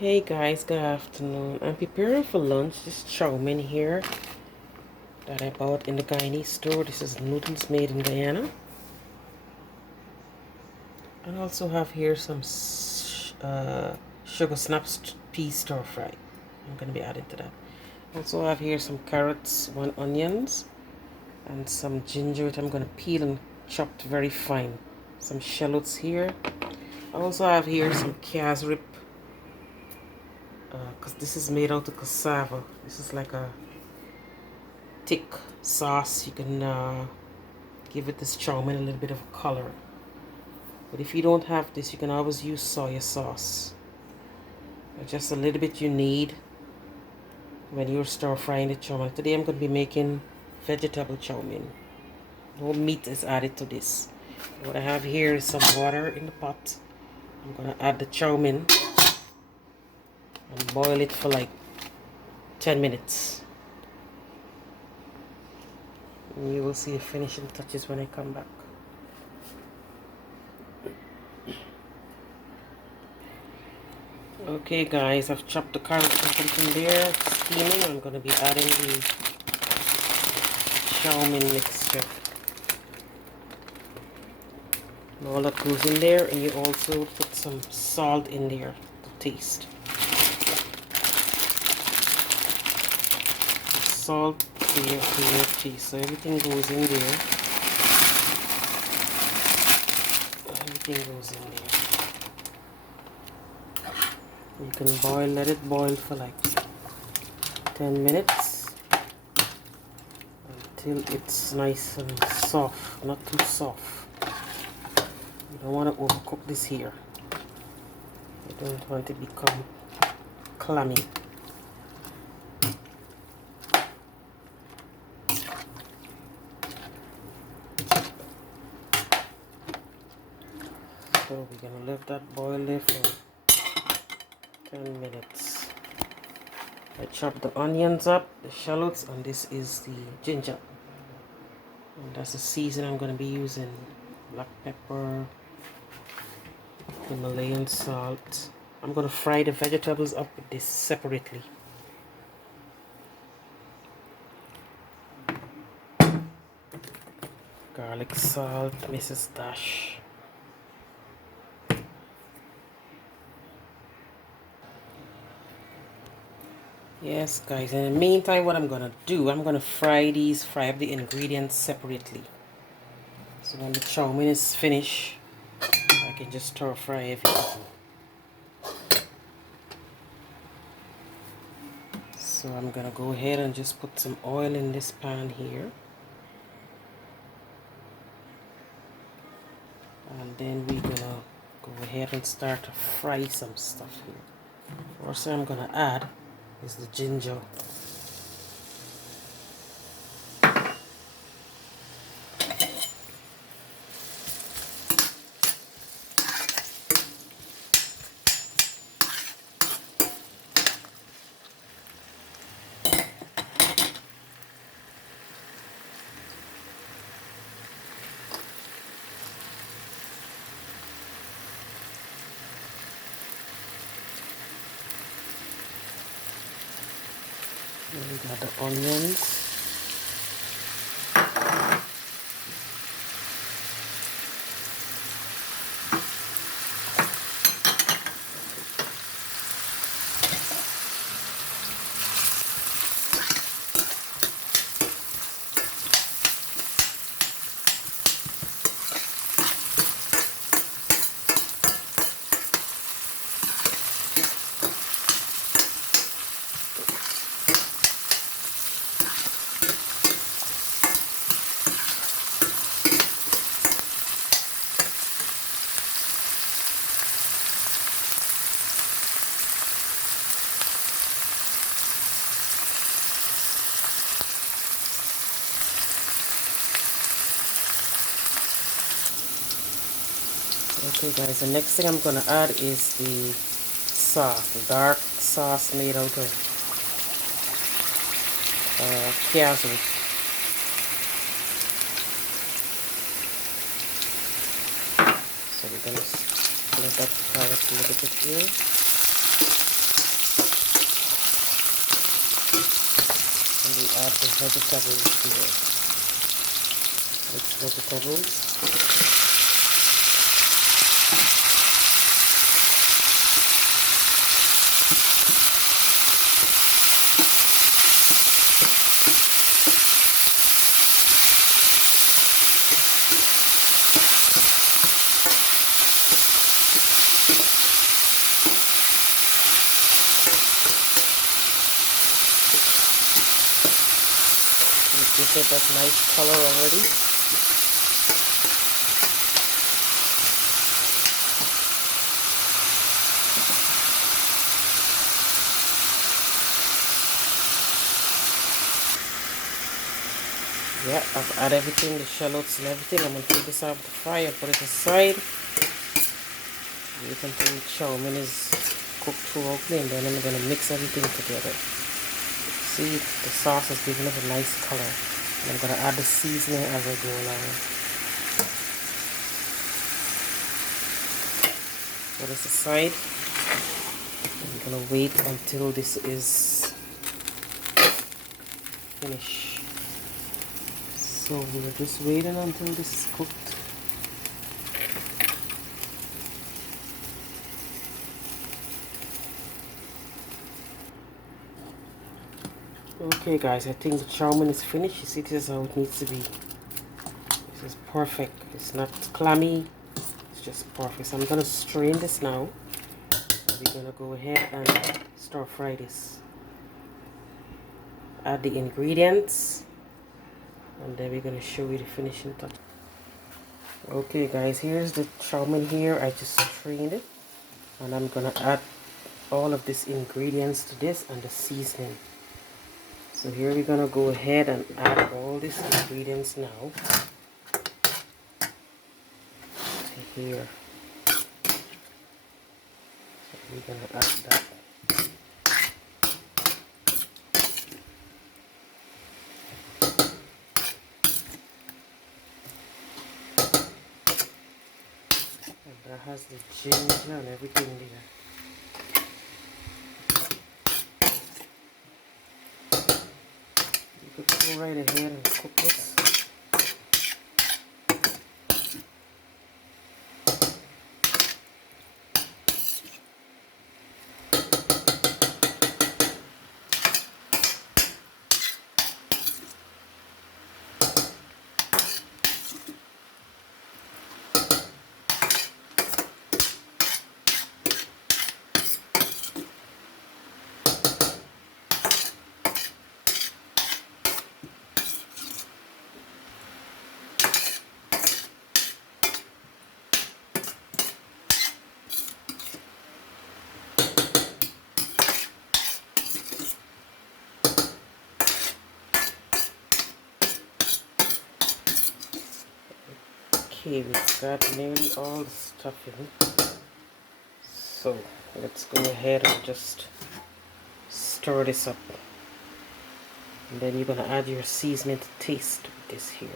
Hey guys, good afternoon. I'm preparing for lunch. This chow mein here that I bought in the Guyanese store. This is noodles made in Guyana. And I also have here some sugar snaps pea stir fry. I'm going to be adding to that. Also have here some carrots, 1 onions, and some ginger which I'm going to peel and chopped very fine. Some shallots here. I also have here some cassreep because this is made out of cassava. This is like a thick sauce. You can give it this chow mein a little bit of color. But if you don't have this, you can always use soy sauce. Just a little bit you need when you're stir frying the chow mein. Today I'm going to be making vegetable chow mein. No meat is added to this. What I have here is some water in the pot. I'm going to add the chow mein and boil it for like 10 minutes. And you will see the finishing touches when I come back. Okay guys, I've chopped the carrot in there, steaming. I'm going to be adding the chow mein mixture. And all that goes in there, and you also put some salt in there to taste. Salt to your taste, so everything goes in there. Everything goes in there. You can let it boil for like 10 minutes until it's nice and soft, not too soft. You don't want to overcook this here. You don't want it to become clammy. So we're going to let that boil there for 10 minutes. I chopped the onions up, the shallots, and this is the ginger. And that's the season I'm going to be using. Black pepper, Himalayan salt. I'm going to fry the vegetables up with this separately. Garlic salt, Mrs. Dash. Yes guys, in the meantime what I'm going to do, I'm going to fry up the ingredients separately. So when the chow mein is finished, I can just stir fry everything. So I'm going to go ahead and just put some oil in this pan here. And then we're going to go ahead and start to fry some stuff here. First thing I'm going to add is the ginger. And we got the onions. Okay guys, the next thing I'm going to add is the sauce, the dark sauce made out of cassreep. So we're going to let that carrot a little bit here. add the vegetables here. Mixed vegetables. Give it that nice color already. Yeah, I've added everything, the shallots and everything. I'm going to take this out of the fire and put it aside. Wait until the chow mein is cooked thoroughly, and then I'm going to mix everything together. See, the sauce is giving it a nice color. And I'm going to add the seasoning as I go along. Put this aside. I'm going to wait until this is finished. So we're just waiting until this is cooked. Okay guys, I think the chow mein is finished. You see, this is how it needs to be. This is perfect. It's not clammy. It's just perfect. So I'm going to strain this now. We're going to go ahead and stir fry this. Add the ingredients. And then we're going to show you the finishing touch. Okay guys, here's the chow mein here. I just strained it. And I'm going to add all of these ingredients to this and the seasoning. So here we're going to go ahead and add all these ingredients now. To here. So we're going to add that. And that has the ginger and everything there. You could go right ahead and cook this. Okay, we've got nearly all the stuff in. So let's go ahead and just stir this up. And then you're going to add your seasoning to taste with this here.